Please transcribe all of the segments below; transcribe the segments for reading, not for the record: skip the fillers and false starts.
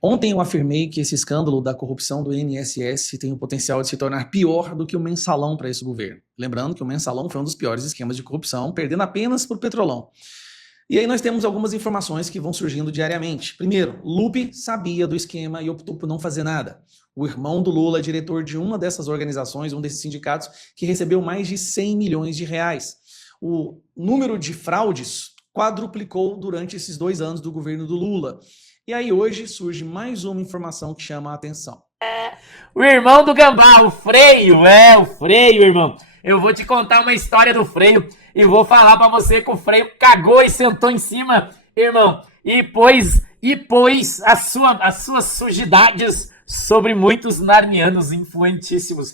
Ontem eu afirmei que esse escândalo da corrupção do INSS tem o potencial de se tornar pior do que o mensalão para esse governo. Lembrando que o mensalão foi um dos piores esquemas de corrupção, perdendo apenas para o Petrolão. E aí nós temos algumas informações que vão surgindo diariamente. Primeiro, Lupe sabia do esquema e optou por não fazer nada. O irmão do Lula é diretor de uma dessas organizações, um desses sindicatos, que recebeu mais de 100 milhões de reais. O número de fraudes quadruplicou durante esses 2 anos do governo do Lula. E aí hoje surge mais uma informação que chama a atenção. O irmão do Gambá, o Freio, o Freio, irmão. Eu vou te contar uma história do Freio e vou falar pra você que o Freio cagou e sentou em cima, irmão, e pôs as suas sujidades sobre muitos narnianos influentíssimos.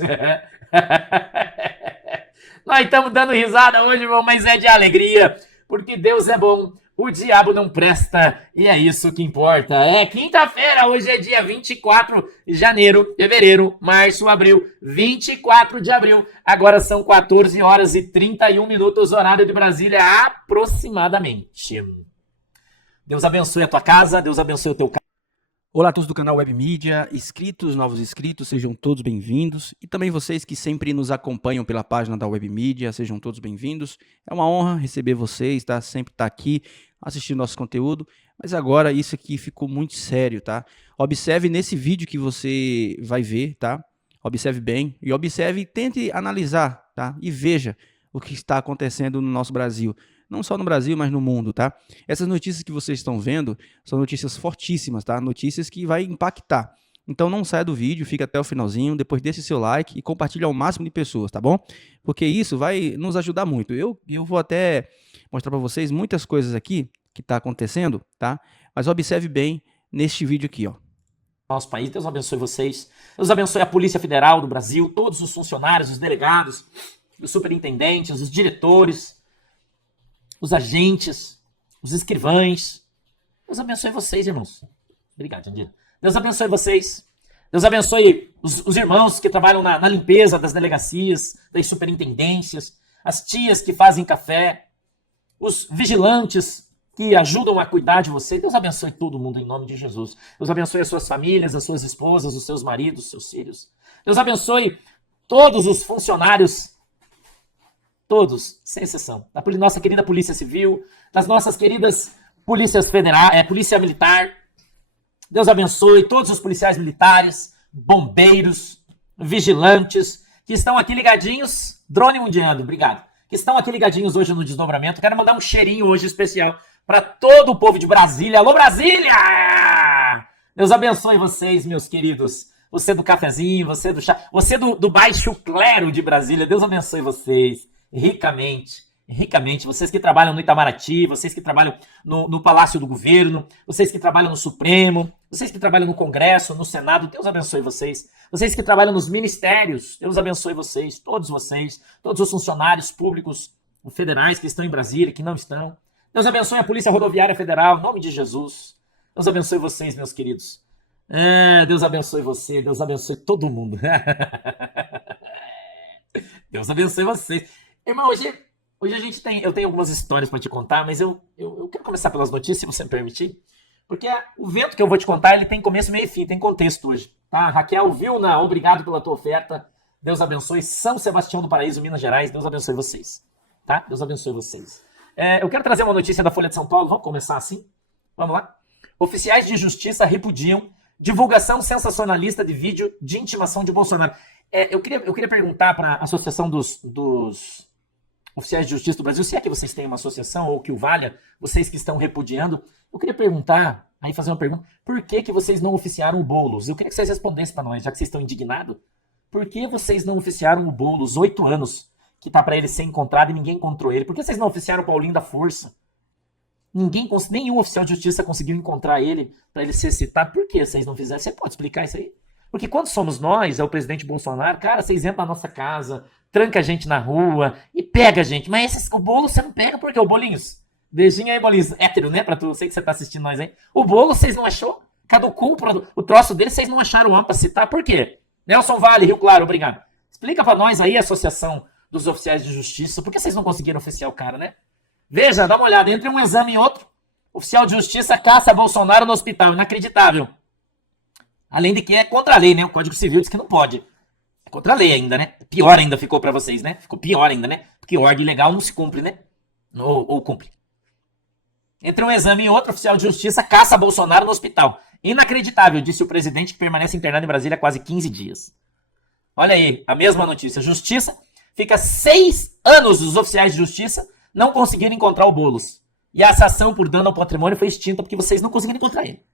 Nós estamos dando risada hoje, irmão, mas é de alegria, porque Deus é bom. O diabo não presta e é isso que importa. É quinta-feira, hoje é dia 24 de janeiro, fevereiro, março, abril, 24 de abril. Agora são 14 horas e 31 minutos, horário de Brasília, aproximadamente. Deus abençoe a tua casa, Deus abençoe o teu carro. Olá a todos do canal Web Mídia, inscritos, novos inscritos, sejam todos bem-vindos. E também vocês que sempre nos acompanham pela página da Web Mídia, sejam todos bem-vindos. É uma honra receber vocês, tá? Sempre estar aqui assistindo nosso conteúdo. Mas agora isso aqui ficou muito sério, tá? Observe nesse vídeo que você vai ver, tá? Observe bem e observe, tente analisar, tá? E veja o que está acontecendo no nosso Brasil. Não só no Brasil, mas no mundo, tá? Essas notícias que vocês estão vendo são notícias fortíssimas, tá? Notícias que vai impactar. Então não saia do vídeo, fica até o finalzinho, depois deixe seu like e compartilhe ao máximo de pessoas, tá bom? Porque isso vai nos ajudar muito. Eu vou até mostrar para vocês muitas coisas aqui que tá acontecendo, tá? Mas observe bem neste vídeo aqui, ó. Nosso país, Deus abençoe vocês. Deus abençoe a Polícia Federal do Brasil, todos os funcionários, os delegados, os superintendentes, os diretores, os agentes, os escrivães. Deus abençoe vocês, irmãos. Obrigado, Jandira. Deus abençoe vocês. Deus abençoe os irmãos que trabalham na limpeza das delegacias, das superintendências, as tias que fazem café, os vigilantes que ajudam a cuidar de você. Deus abençoe todo mundo em nome de Jesus. Deus abençoe as suas famílias, as suas esposas, os seus maridos, os seus filhos. Deus abençoe todos os funcionários, todos, sem exceção, da nossa querida Polícia Civil, das nossas queridas Polícias Federais, Polícia Militar. Deus abençoe todos os policiais militares, bombeiros, vigilantes, que estão aqui ligadinhos, drone mundiano, obrigado, que estão aqui ligadinhos hoje no desdobramento. Quero mandar um cheirinho hoje especial para todo o povo de Brasília. Alô, Brasília! Deus abençoe vocês, meus queridos. Você do cafezinho, você do chá, você do baixo clero de Brasília. Deus abençoe vocês ricamente, ricamente. Vocês que trabalham no Itamaraty, vocês que trabalham no Palácio do Governo, vocês que trabalham no Supremo, vocês que trabalham no Congresso, no Senado, Deus abençoe vocês. Vocês que trabalham nos ministérios, Deus abençoe vocês, todos os funcionários públicos federais que estão em Brasília, que não estão. Deus abençoe a Polícia Rodoviária Federal, em nome de Jesus. Deus abençoe vocês, meus queridos. Deus abençoe você, Deus abençoe todo mundo. Deus abençoe vocês. Irmão, hoje eu tenho algumas histórias para te contar, mas eu quero começar pelas notícias, se você me permitir. Porque o vento que eu vou te contar, ele tem começo, meio e fim, tem contexto hoje. Tá? Raquel, Vilna, obrigado pela tua oferta. Deus abençoe. São Sebastião do Paraíso, Minas Gerais, Deus abençoe vocês. Tá? Deus abençoe vocês. Eu quero trazer uma notícia da Folha de São Paulo, vamos começar assim? Vamos lá? Oficiais de justiça repudiam divulgação sensacionalista de vídeo de intimação de Bolsonaro. Eu queria perguntar para a Associação dos Oficiais de Justiça do Brasil, se é que vocês têm uma associação ou que o valha, vocês que estão repudiando, eu queria perguntar, fazer uma pergunta, por que vocês não oficiaram o Boulos? Eu queria que vocês respondessem para nós, já que vocês estão indignados, por que vocês não oficiaram o Boulos, 8 anos, que tá para ele ser encontrado e ninguém encontrou ele? Por que vocês não oficiaram o Paulinho da Força? Nenhum oficial de justiça conseguiu encontrar ele para ele ser citado. Por que vocês não fizeram? Você pode explicar isso aí? Porque quando somos nós, é o presidente Bolsonaro, cara, vocês entram na nossa casa, tranca a gente na rua e pega a gente. Mas o Boulos você não pega por quê? O Bolinhos? Beijinho aí, Bolinhos. Hétero, né? Pra tu, eu sei que você tá assistindo nós aí. O Boulos vocês não achou? Caducou o troço dele, vocês não acharam homem pra citar. Por quê? Nelson Vale, Rio Claro, obrigado. Explica pra nós aí, a Associação dos Oficiais de Justiça, por que vocês não conseguiram oficiar o cara, né? Veja, dá uma olhada, entre um exame e outro. Oficial de Justiça caça Bolsonaro no hospital. Inacreditável. Além de que é contra a lei, né? O Código Civil diz que não pode. É contra a lei ainda, né? Pior ainda ficou pra vocês, né? Ficou pior ainda, né? Porque ordem legal não se cumpre, né? Ou cumpre. Entre um exame e outro, o oficial de justiça caça Bolsonaro no hospital. Inacreditável, disse o presidente, que permanece internado em Brasília há quase 15 dias. Olha aí, a mesma notícia. Justiça fica 6 anos os oficiais de justiça não conseguiram encontrar o Boulos. E essa ação por dano ao patrimônio foi extinta porque vocês não conseguiram encontrar ele.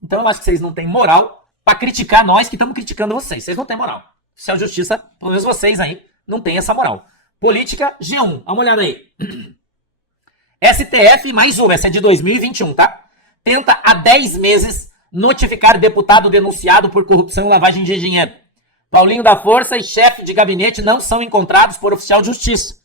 Então eu acho que vocês não têm moral pra criticar nós que estamos criticando vocês. Vocês não têm moral. Oficial de justiça, pelo menos vocês aí, não têm essa moral. Política G1, dá uma olhada aí. STF, mais uma, essa é de 2021, tá? Tenta há 10 meses notificar deputado denunciado por corrupção e lavagem de dinheiro. Paulinho da Força e chefe de gabinete não são encontrados por oficial de justiça,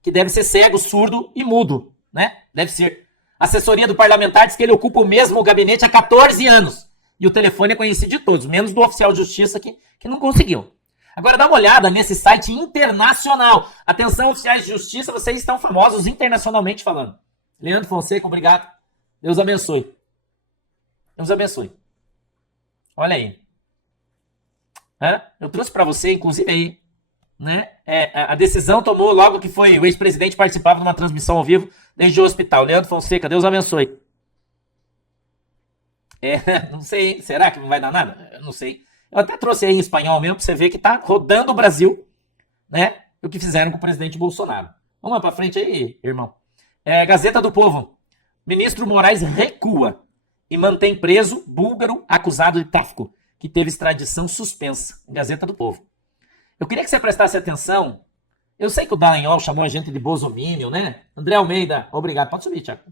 que deve ser cego, surdo e mudo, né? Deve ser. Assessoria do parlamentar diz que ele ocupa o mesmo gabinete há 14 anos. E o telefone é conhecido de todos, menos do oficial de justiça que não conseguiu. Agora dá uma olhada nesse site internacional. Atenção, oficiais de justiça, vocês estão famosos internacionalmente falando. Leandro Fonseca, obrigado. Deus abençoe. Deus abençoe. Olha aí. Eu trouxe para você, inclusive aí, né? A decisão tomou logo que foi o ex-presidente participava de uma transmissão ao vivo desde o hospital. Leandro Fonseca, Deus abençoe. Não sei, hein? Será que não vai dar nada? Eu não sei. Eu até trouxe aí em espanhol mesmo pra você ver que tá rodando o Brasil, né? O que fizeram com o presidente Bolsonaro. Vamos lá pra frente aí, irmão. Gazeta do Povo. Ministro Moraes recua e mantém preso búlgaro acusado de tráfico, que teve extradição suspensa. Gazeta do Povo. Eu queria que você prestasse atenção. Eu sei que o Dallagnol chamou a gente de bolsominion, né? André Almeida, obrigado. Pode subir, Thiago.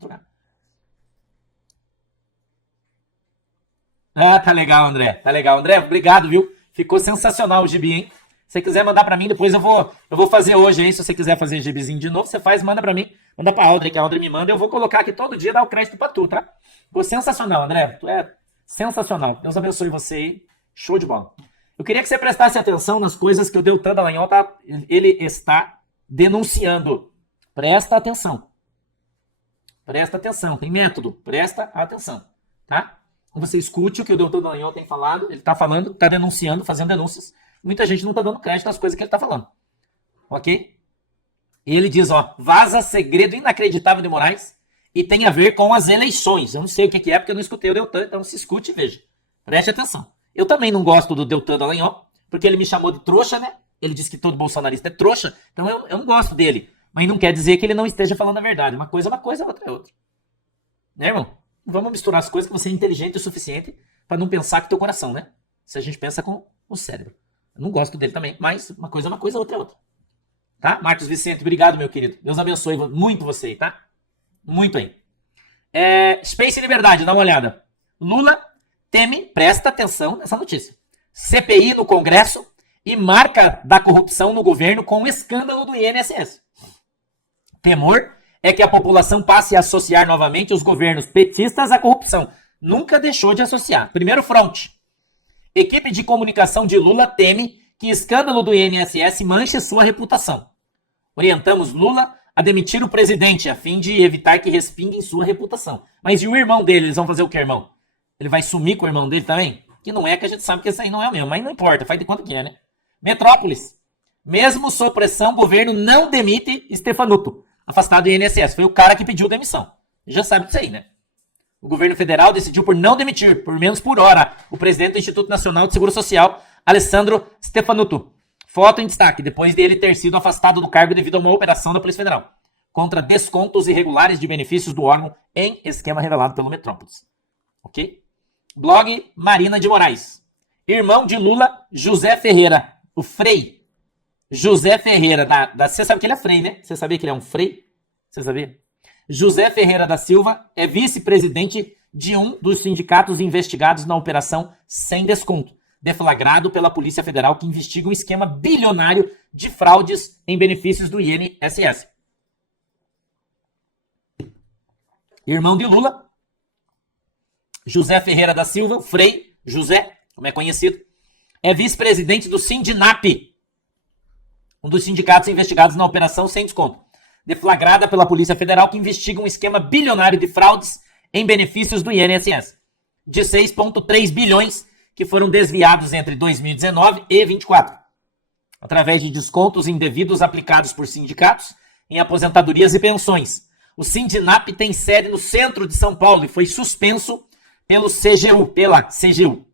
Tá legal, André. Tá legal. André, obrigado, viu? Ficou sensacional o gibi, hein? Se você quiser mandar pra mim, depois eu vou fazer hoje aí. Se você quiser fazer gibizinho de novo, você faz, manda pra mim. Manda pra Audrey, que a Audrey me manda. Eu vou colocar aqui todo dia, dar o crédito pra tu, tá? Ficou sensacional, André. Tu é sensacional. Deus abençoe você aí. Show de bola. Eu queria que você prestasse atenção nas coisas que o Deltan Dallagnol ele está denunciando. Presta atenção. Presta atenção. Tem método. Presta atenção. Tá? Você escute o que o Deltan Dallagnol tem falado. Ele está falando, está denunciando, fazendo denúncias. Muita gente não está dando crédito nas coisas que ele está falando. Ok? E ele diz, vaza segredo inacreditável de Moraes e tem a ver com as eleições. Eu não sei o que é, porque eu não escutei o Deltan, então se escute e veja. Preste atenção. Eu também não gosto do Deltan Dallagnol, porque ele me chamou de trouxa, né? Ele disse que todo bolsonarista é trouxa, então eu não gosto dele. Mas não quer dizer que ele não esteja falando a verdade. Uma coisa é uma coisa, outra é outra. Né, irmão? Vamos misturar as coisas que você é inteligente o suficiente para não pensar com o teu coração, né? Se a gente pensa com o cérebro. Eu não gosto dele também, mas uma coisa é uma coisa, outra é outra. Tá? Marcos Vicente, obrigado, meu querido. Deus abençoe muito você, tá? Muito aí. Space Liberdade, dá uma olhada. Lula teme, presta atenção nessa notícia. CPI no Congresso e marca da corrupção no governo com o escândalo do INSS. Temor é que a população passe a associar novamente os governos petistas à corrupção. Nunca deixou de associar. Primeiro fronte. Equipe de comunicação de Lula teme que escândalo do INSS manche sua reputação. Orientamos Lula a demitir o presidente a fim de evitar que respingue em sua reputação. Mas e o irmão dele? Eles vão fazer o que, irmão? Ele vai sumir com o irmão dele também? Que não é, que a gente sabe que esse aí não é o mesmo. Mas não importa, faz de conta que é, né? Metrópolis. Mesmo sob pressão, o governo não demite Stefanuto, afastado do INSS. Foi o cara que pediu demissão. Já sabe disso aí, né? O governo federal decidiu por não demitir, por menos por hora, o presidente do Instituto Nacional de Seguro Social, Alessandro Stefanuto. Foto em destaque, depois dele ter sido afastado do cargo devido a uma operação da Polícia Federal contra descontos irregulares de benefícios do órgão em esquema revelado pelo Metrópolis. Ok? Blog Marina de Moraes. Irmão de Lula, José Ferreira. O Frei. José Ferreira. Você sabe que ele é Frei, né? Você sabia que ele é um Frei? Você sabia? José Ferreira da Silva é vice-presidente de um dos sindicatos investigados na operação Sem Desconto, deflagrado pela Polícia Federal, que investiga um esquema bilionário de fraudes em benefícios do INSS. Irmão de Lula, José Ferreira da Silva, Frei José, como é conhecido, é vice-presidente do Sindinap, um dos sindicatos investigados na operação Sem Desconto, deflagrada pela Polícia Federal, que investiga um esquema bilionário de fraudes em benefícios do INSS, de 6,3 bilhões, que foram desviados entre 2019 e 2024, através de descontos indevidos aplicados por sindicatos em aposentadorias e pensões. O Sindinap tem sede no centro de São Paulo e foi suspenso pela CGU.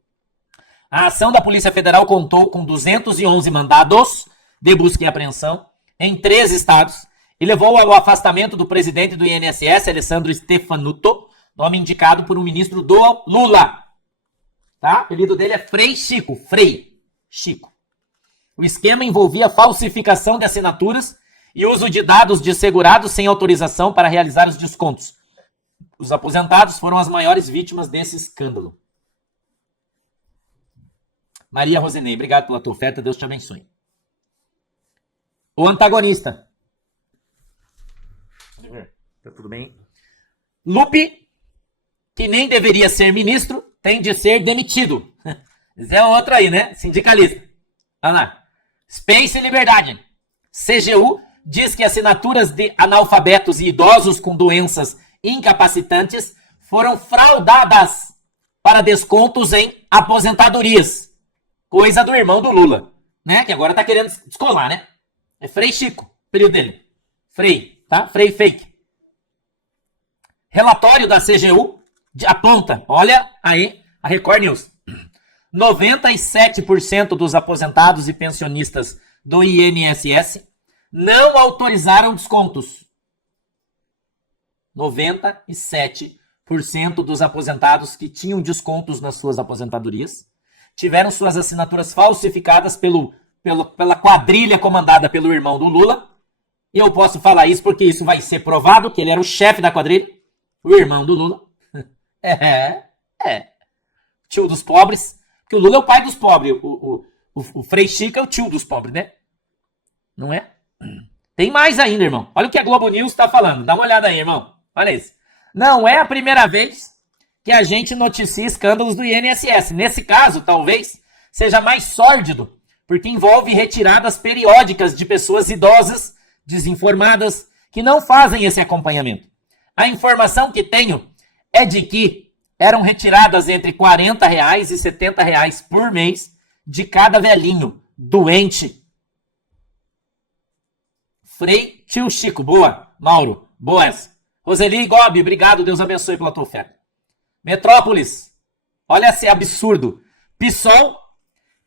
A ação da Polícia Federal contou com 211 mandados de busca e apreensão em 3 estados e levou ao afastamento do presidente do INSS, Alessandro Stefanuto, nome indicado por um ministro do Lula. Tá? O apelido dele é Frei Chico. O esquema envolvia falsificação de assinaturas e uso de dados de segurados sem autorização para realizar os descontos. Os aposentados foram as maiores vítimas desse escândalo. Maria Rosenei, obrigado pela tua oferta, Deus te abençoe. O antagonista. Tá tudo bem? Lupe, que nem deveria ser ministro, tem de ser demitido. Esse é outro aí, né? Sindicalista. Olha lá. Space e Liberdade. CGU diz que assinaturas de analfabetos e idosos com doenças incapacitantes foram fraudadas para descontos em aposentadorias. Coisa do irmão do Lula, né? Que agora tá querendo descolar, né? É Frei Chico, período dele. Frei, tá? Frei fake. Relatório da CGU aponta, olha aí a Record News. 97% dos aposentados e pensionistas do INSS não autorizaram descontos. 97% dos aposentados que tinham descontos nas suas aposentadorias tiveram suas assinaturas falsificadas pela quadrilha comandada pelo irmão do Lula. E eu posso falar isso porque isso vai ser provado, que ele era o chefe da quadrilha, o irmão do Lula. Tio dos pobres. Porque o Lula é o pai dos pobres. O Frei Chico é o tio dos pobres, né? Não é? Tem mais ainda, irmão. Olha o que a Globo News está falando. Dá uma olhada aí, irmão. Olha isso. Não é a primeira vez que a gente noticia escândalos do INSS. Nesse caso, talvez, seja mais sórdido, porque envolve retiradas periódicas de pessoas idosas, desinformadas, que não fazem esse acompanhamento. A informação que tenho é de que eram retiradas entre R$ 40 e R$ 70 por mês de cada velhinho doente. Frei Tio Chico, boa. Mauro, boas. Roseli Gobi, obrigado, Deus abençoe pela tua oferta. Metrópolis, olha esse absurdo. PSOL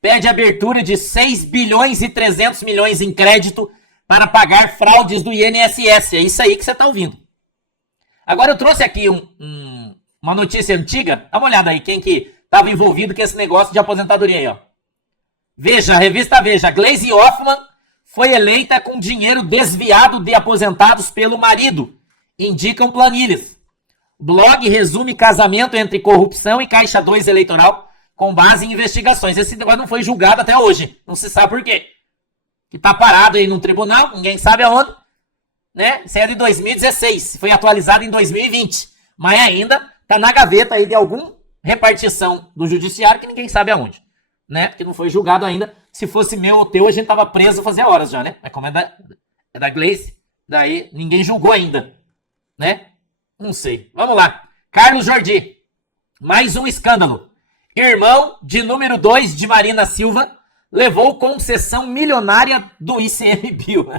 pede abertura de 6 bilhões e 300 milhões em crédito para pagar fraudes do INSS. É isso aí que você está ouvindo. Agora eu trouxe aqui uma notícia antiga. Dá uma olhada aí, quem que estava envolvido com esse negócio de aposentadoria aí, ó. Veja, a revista Veja, Gleisi Hoffmann foi eleita com dinheiro desviado de aposentados pelo marido. Indicam planilhas. Blog resume casamento entre corrupção e Caixa 2 eleitoral com base em investigações. Esse negócio não foi julgado até hoje. Não se sabe por quê. Que tá parado aí no tribunal, ninguém sabe aonde. Né? Isso é de 2016. Foi atualizado em 2020. Mas ainda tá na gaveta aí de alguma repartição do judiciário que ninguém sabe aonde. Né? Porque não foi julgado ainda. Se fosse meu ou teu, a gente tava preso fazia horas já, né? Mas como é da Gleice, daí ninguém julgou ainda. Né? Não sei. Vamos lá. Carlos Jordi. Mais um escândalo. Irmão de número 2 de Marina Silva levou concessão milionária do ICMBio.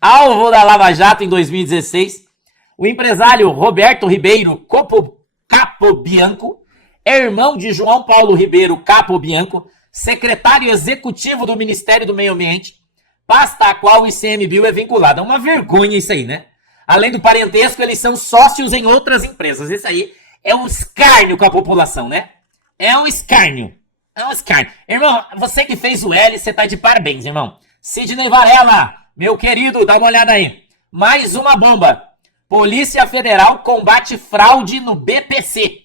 Alvo da Lava Jato em 2016, o empresário Roberto Ribeiro Capobianco é irmão de João Paulo Ribeiro Capobianco, secretário executivo do Ministério do Meio Ambiente, pasta a qual o ICMBio é vinculado. É uma vergonha isso aí, né? Além do parentesco, eles são sócios em outras empresas. Isso aí é um escárnio com a população, né? É um escárnio. É um escárnio. Irmão, você que fez o L, você tá de parabéns, irmão. Sidney Varela, meu querido, dá uma olhada aí. Mais uma bomba. Polícia Federal combate fraude no BPC.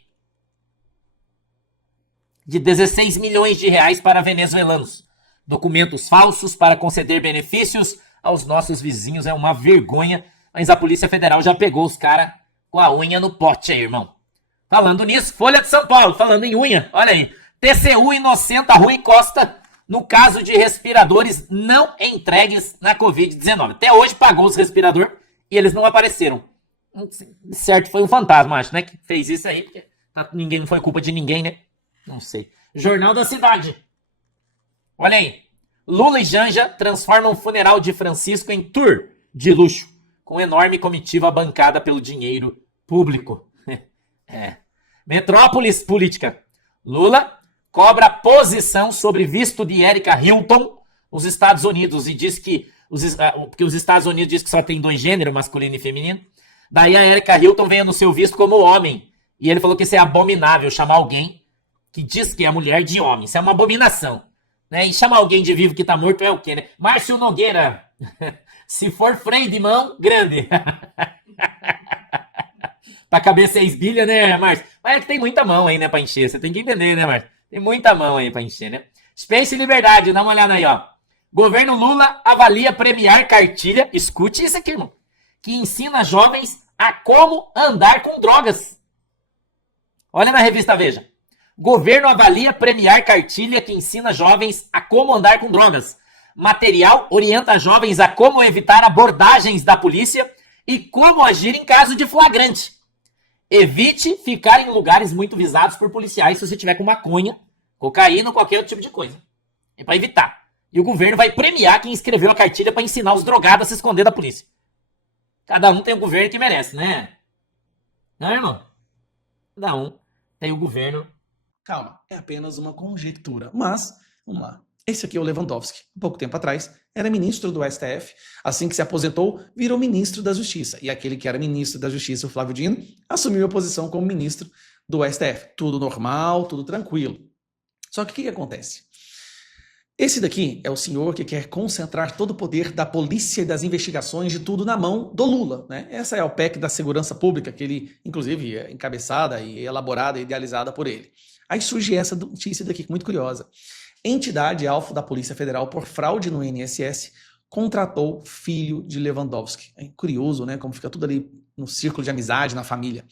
De 16 milhões de reais para venezuelanos. Documentos falsos para conceder benefícios aos nossos vizinhos. É uma vergonha. Mas a Polícia Federal já pegou os caras com a unha no pote aí, irmão. Falando nisso, Folha de São Paulo, falando em unha, olha aí. TCU inocenta Rui Costa no caso de respiradores não entregues na Covid-19. Até hoje pagou os respiradores e eles não apareceram. Certo, foi um fantasma, acho, né? Que fez isso aí, porque não foi culpa de ninguém, né? Não sei. Jornal da Cidade. Olha aí. Lula e Janja transformam o funeral de Francisco em tour de luxo, com enorme comitiva bancada pelo dinheiro público. Metrópolis política. Lula cobra posição sobre visto de Erika Hilton nos Estados Unidos e diz que porque os Estados Unidos diz que só tem 2 gêneros, masculino e feminino. Daí a Erika Hilton veio no seu visto como homem. E ele falou que isso é abominável, chamar alguém que diz que é mulher de homem. Isso é uma abominação. Né? E chamar alguém de vivo que tá morto é o quê, né? Márcio Nogueira. Se for freio de mão, grande. Pra caber 6 bilhas, né, Márcio? Mas é que tem muita mão aí, né, pra encher. Você tem que entender, né, Márcio? Tem muita mão aí pra encher, né? Space Liberdade, dá uma olhada aí, ó. Governo Lula avalia premiar cartilha, escute isso aqui, irmão, que ensina jovens a como andar com drogas. Olha na revista Veja. Governo avalia premiar cartilha que ensina jovens a como andar com drogas. Material orienta jovens a como evitar abordagens da polícia e como agir em caso de flagrante. Evite ficar em lugares muito visados por policiais se você tiver com maconha, cocaína ou qualquer outro tipo de coisa. É para evitar. E o governo vai premiar quem escreveu a cartilha para ensinar os drogados a se esconder da polícia. Cada um tem o governo que merece, né? Não, irmão? Cada um tem o governo. Calma, é apenas uma conjectura. Mas, vamos lá. Esse aqui é o Lewandowski. Pouco tempo atrás, era ministro do STF. Assim que se aposentou, virou ministro da Justiça. E aquele que era ministro da Justiça, o Flávio Dino, assumiu a posição como ministro do STF. Tudo normal, tudo tranquilo. Só que o que acontece? Esse daqui é o senhor que quer concentrar todo o poder da polícia e das investigações de tudo na mão do Lula, né? Essa é a PEC da segurança pública, que ele, inclusive, é encabeçada e elaborada e idealizada por ele. Aí surge essa notícia daqui, muito curiosa. Entidade alvo da Polícia Federal por fraude no INSS contratou filho de Lewandowski. É curioso, né? Como fica tudo ali no círculo de amizade, na família.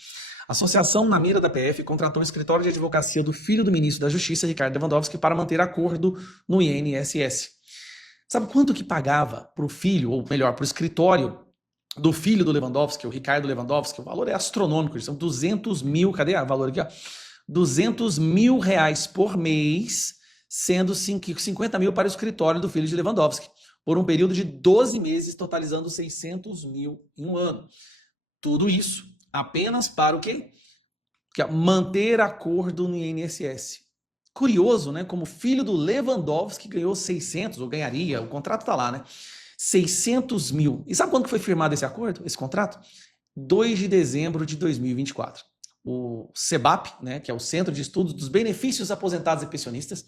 A Associação na Mira da PF contratou o escritório de advocacia do filho do ministro da Justiça, Ricardo Lewandowski, para manter acordo no INSS. Sabe quanto que pagava para o filho, ou melhor, para o escritório do filho do Lewandowski, o Ricardo Lewandowski? O valor é astronômico, são 200 mil, cadê o valor aqui? Ó? 200 mil reais por mês, sendo 50 mil para o escritório do filho de Lewandowski, por um período de 12 meses, totalizando 600 mil em um ano. Tudo isso apenas para o quê? Manter acordo no INSS. Curioso, né? Como o filho do Lewandowski ganhou 600, ou ganharia, o contrato está lá, né? 600 mil. E sabe quando que foi firmado esse acordo, esse contrato? 2 de dezembro de 2024. O CEBAP, né, que é o Centro de Estudos dos Benefícios Aposentados e Pensionistas,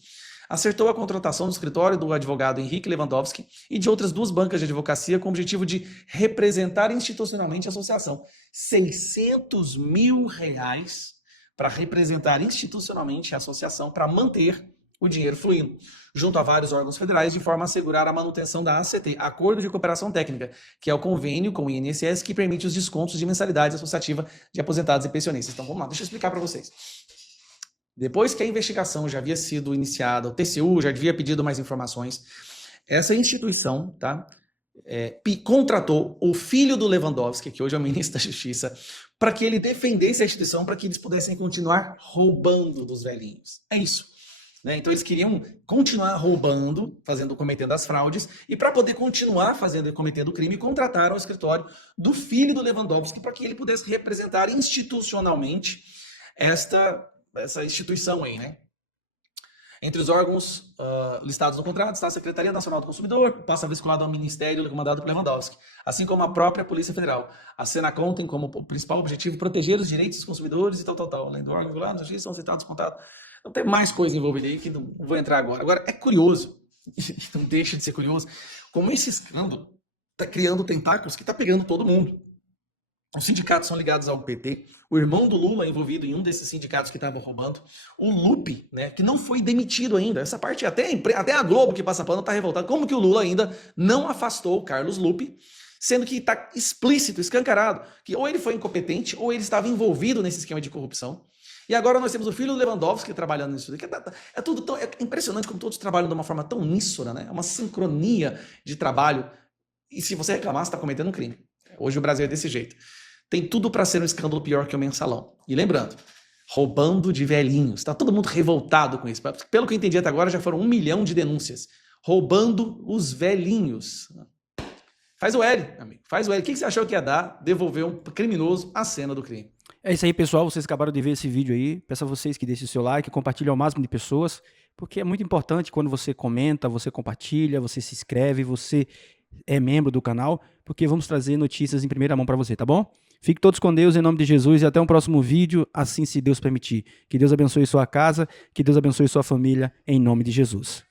acertou a contratação do escritório do advogado Henrique Lewandowski e de outras 2 bancas de advocacia com o objetivo de representar institucionalmente a associação. 600 mil reais para representar institucionalmente a associação, para manter o dinheiro fluindo, junto a vários órgãos federais, de forma a assegurar a manutenção da ACT, Acordo de Cooperação Técnica, que é o convênio com o INSS que permite os descontos de mensalidade associativa de aposentados e pensionistas. Então vamos lá, deixa eu explicar para vocês. Depois que a investigação já havia sido iniciada, o TCU já havia pedido mais informações, essa instituição, tá, contratou o filho do Lewandowski, que hoje é o ministro da Justiça, para que ele defendesse a instituição, para que eles pudessem continuar roubando dos velhinhos. É isso. Né? Então eles queriam continuar roubando, cometendo as fraudes, e para poder continuar cometendo o crime, contrataram o escritório do filho do Lewandowski para que ele pudesse representar institucionalmente essa instituição aí, né? Entre os órgãos listados no contrato está a Secretaria Nacional do Consumidor, passa vinculado ao Ministério comandado por Lewandowski, assim como a própria Polícia Federal. A Senacom tem como principal objetivo proteger os direitos dos consumidores e tal. Além do órgão regular, nos são citados contatos. Então tem mais coisa envolvida aí que não vou entrar agora. Agora, é curioso, não deixa de ser curioso, como esse escândalo está criando tentáculos que está pegando todo mundo. Os sindicatos são ligados ao PT, o irmão do Lula é envolvido em um desses sindicatos que estavam roubando, o Lupe, né, que não foi demitido ainda, essa parte até a Globo que passa pano está revoltada, como que o Lula ainda não afastou o Carlos Lupe, sendo que está explícito, escancarado, que ou ele foi incompetente ou ele estava envolvido nesse esquema de corrupção. E agora nós temos o filho do Lewandowski trabalhando nisso. É tudo tão impressionante como todos trabalham de uma forma tão uníssona, né? É uma sincronia de trabalho. E se você reclamar, você está cometendo um crime. Hoje o Brasil é desse jeito. Tem tudo para ser um escândalo pior que o Mensalão. E lembrando, Roubando de velhinhos. Tá todo mundo revoltado com isso. Pelo que eu entendi até agora, já foram 1 milhão de denúncias. Roubando os velhinhos. Faz o L, amigo. Faz o L. O que você achou que ia dar devolver um criminoso à cena do crime? É isso aí, pessoal. Vocês acabaram de ver esse vídeo aí. Peço a vocês que deixem o seu like, compartilhem ao máximo de pessoas, porque é muito importante quando você comenta, você compartilha, você se inscreve, você é membro do canal, porque vamos trazer notícias em primeira mão para você, tá bom? Fiquem todos com Deus, em nome de Jesus, e até um próximo vídeo, assim se Deus permitir. Que Deus abençoe sua casa, que Deus abençoe sua família, em nome de Jesus.